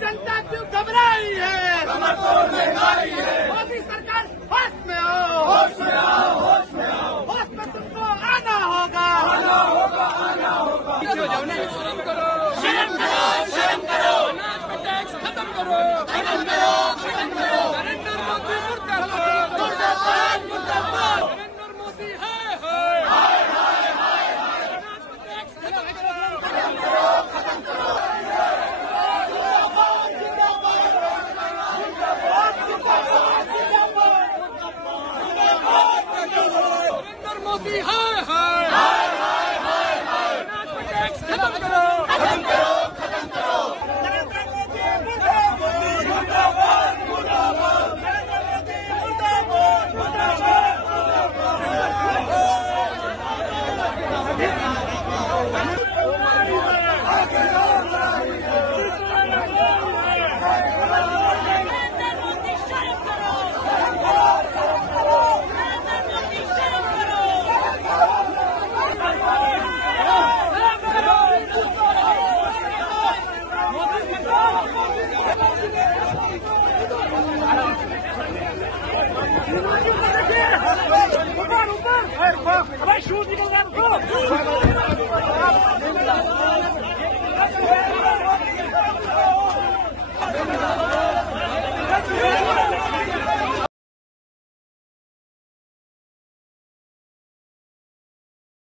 जनता क्यों घबराई है? कमर तोड़ महंगाई है। मोदी सरकार होश में आओ, होश में आओ, होश में आओ, होश में तुमको आना होगा, आना होगा, आना होगा। शर्म करो, शर्म करो, शर्म करो, अनाज पे टैक्स खत्म करो, खत्म करो, खत्म करो। नरेंद्र मोदी मुर्दाबाद, मुर्दाबाद, मुर्दाबाद। नरेंद्र मोदी हाय हाय हाय हाय हाय। अनाज पे टैक्स खत्म करो, खत्म करो, खत्म करो। मोदी हाय हाय हाय हाय हाय हाय। अनाज पे टैक्स खत्म करो, खत्म करो, खत्म करो। नरेंद्र मोदी मुर्दाबाद, मुर्दाबाद, मुर्दाबाद। नरेंद्र मोदी मुर्दाबाद, मुर्दाबाद, ऊपर ऊपर, भाई शूट निकल रहा है।